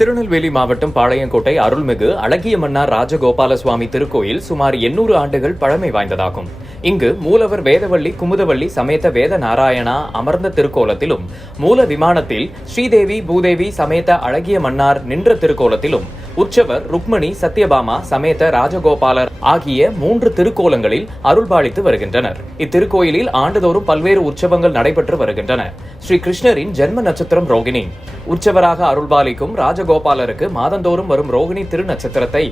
திருநெல்வேலி மாவட்டம் பாளையங்கோட்டை அருள்மிகு அழகிய மன்னார் ராஜகோபால சுவாமி திருக்கோயில் சுமார் 800 ஆண்டுகள் பழமை வாய்ந்ததாகும். இங்கு மூலவர் வேதவள்ளி குமுதவள்ளி சமேத வேத நாராயணா அமர்ந்த திருக்கோலத்திலும், மூல விமானத்தில் ஸ்ரீதேவி பூதேவி சமேத அழகிய மன்னார் நின்ற திருக்கோலத்திலும், உற்சவர் ருக்மணி சத்யபாமா சமேத ராஜகோபாலர் ஆகிய 3 திருக்கோலங்களில் அருள்பாலித்து வருகின்றனர். இத்திருக்கோயிலில் ஆண்டுதோறும் பல்வேறு உற்சவங்கள் நடைபெற்று வருகின்றன. ஸ்ரீ கிருஷ்ணரின் ஜென்ம நட்சத்திரம் ரோகிணி. உற்சவராக அருள்பாலிக்கும் ராஜகோபாலருக்கு மாதந்தோறும் வரும் ரோகிணி திருநட்சத்திரத்தை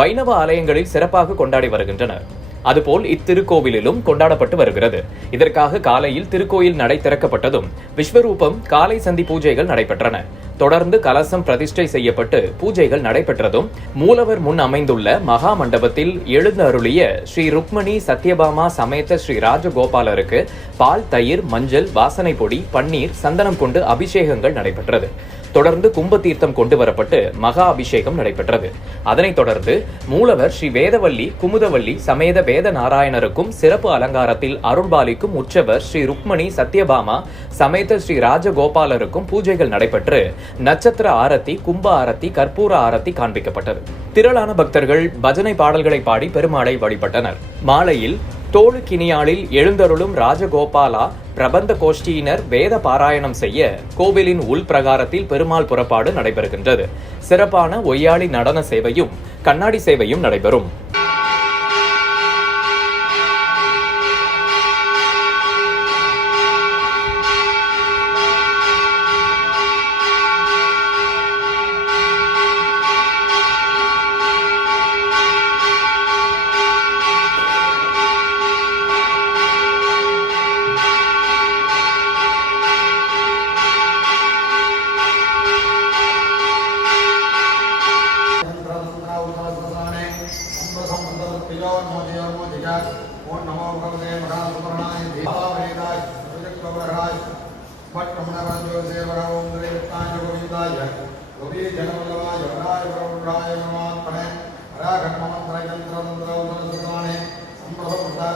வைணவ ஆலயங்களில் சிறப்பாக கொண்டாடி வருகின்றனர். அதுபோல் இத்திருக்கோவிலிலும் கொண்டாடப்பட்டு வருகிறது. இதற்காக காலையில் திருக்கோயில் நடை திறக்கப்பட்டதும் விஸ்வரூபம் காலை சந்தி பூஜைகள் நடைபெற்றன. தொடர்ந்து கலசம் பிரதிஷ்டை செய்யப்பட்டு பூஜைகள் நடைபெற்றதும் மூலவர் முன் அமைந்துள்ள மகா மண்டபத்தில் எழுந்தருளிய ஸ்ரீ ருக்மணி சத்யபாமா சமேத ஸ்ரீ ராஜகோபாலருக்கு பால், தயிர், மஞ்சள், வாசனை பொடி, பன்னீர், சந்தனம் கொண்டு அபிஷேகங்கள் நடைபெற்றது. தொடர்ந்து கும்ப தீர்த்தம் கொண்டு வரப்பட்டு மகா அபிஷேகம் நடைபெற்றது. அதனைத் தொடர்ந்து மூலவர் ஸ்ரீ வேதவள்ளி குமுதவள்ளி சமேத வேத நாராயணருக்கும் சிறப்பு அலங்காரத்தில் அருள்பாலிக்கும் உற்சவர் ஸ்ரீ ருக்மணி சத்யபாமா சமேத ஸ்ரீ ராஜகோபாலருக்கும் பூஜைகள் நடைபெற்று நட்சத்திர ஆரத்தி, கும்ப ஆரத்தி, கற்பூர ஆரத்தி காண்பிக்கப்பட்டது. திரளான பக்தர்கள் பஜனை பாடல்களை பாடி பெருமாளை வழிபட்டனர். மாலையில் தோளுக்கினியாளில் எழுந்தருளும் ராஜகோபாலா பிரபந்த கோஷ்டியினர் வேத பாராயணம் செய்ய கோவிலின் உள் பிரகாரத்தில் பெருமாள் புறப்பாடு நடைபெறுகின்றது. சிறப்பான ஒய்யாளி நடன சேவையும் கண்ணாடி சேவையும் நடைபெறும். ओम नमो भगवते महासुपर्णाय देवावेदाय सुजक्तवराय भट्टमणवंजोसे वरवं देवताय गोविंदाय गोपी जनवल्लभाय वराय वरुणाय नमः हराघटमन्त्रयन्त्रमन्त्रौदनसुताने संप्रभवता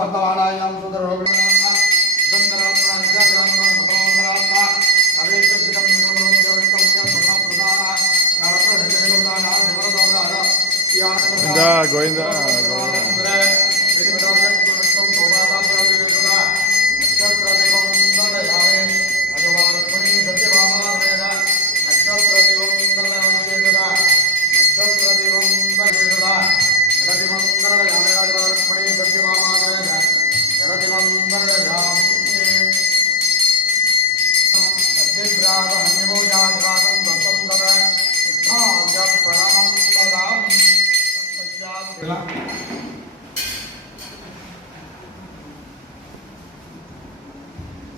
वर्तमानायां सुदरोगणात्मा सुंदरात्मा जगरात्मा सुतरात्मा नवेशुद्धं निर्मलंजोष्टं प्रदाना नरसोधनेलोदाना निवरदोदाना गोविंदा गोविंदा